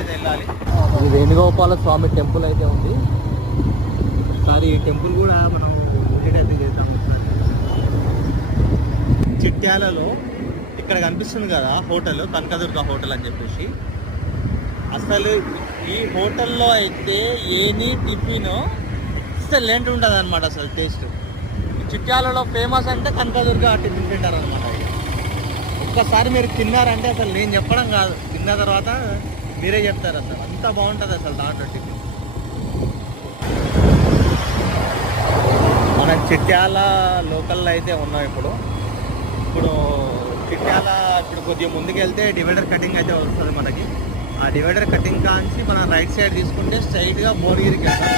అయితే వెళ్ళాలి. ఇది వేణుగోపాల స్వామి టెంపుల్ అయితే ఉంది. ఒకసారి ఈ టెంపుల్ కూడా మనం విజిట్ అయితే చేద్దాం. చిట్యాలలో ఇక్కడ కనిపిస్తుంది కదా హోటల్, కనకదుర్గ హోటల్ అని చెప్పేసి. అసలు ఈ హోటల్లో అయితే ఏని టిఫిన్ ఎక్సలెంట్ ఉంటుంది అనమాట. అసలు టేస్ట్ చిట్యాలలో ఫేమస్ అంటే కనకదుర్గ టిఫిన్ తింటారు అనమాట. ఒక్కసారి మీరు తిన్నారంటే అసలు నేను చెప్పడం కాదు, తిన్న తర్వాత మీరే చెప్తారు అసలు అంత బాగుంటుంది అసలు దాంట్లో టిఫిన్. మన చిట్యాల లోకల్లో అయితే ఉన్నాం ఇప్పుడు. చిట్యాల ఇప్పుడు కొద్దిగా ముందుకు వెళ్తే డివైడర్ కటింగ్ అయితే వస్తుంది మనకి. ఆ డివైడర్ కటింగ్ కాంచి మనం రైట్ సైడ్ తీసుకుంటే స్ట్రైట్గా భువనగిరికి వెళ్తాం.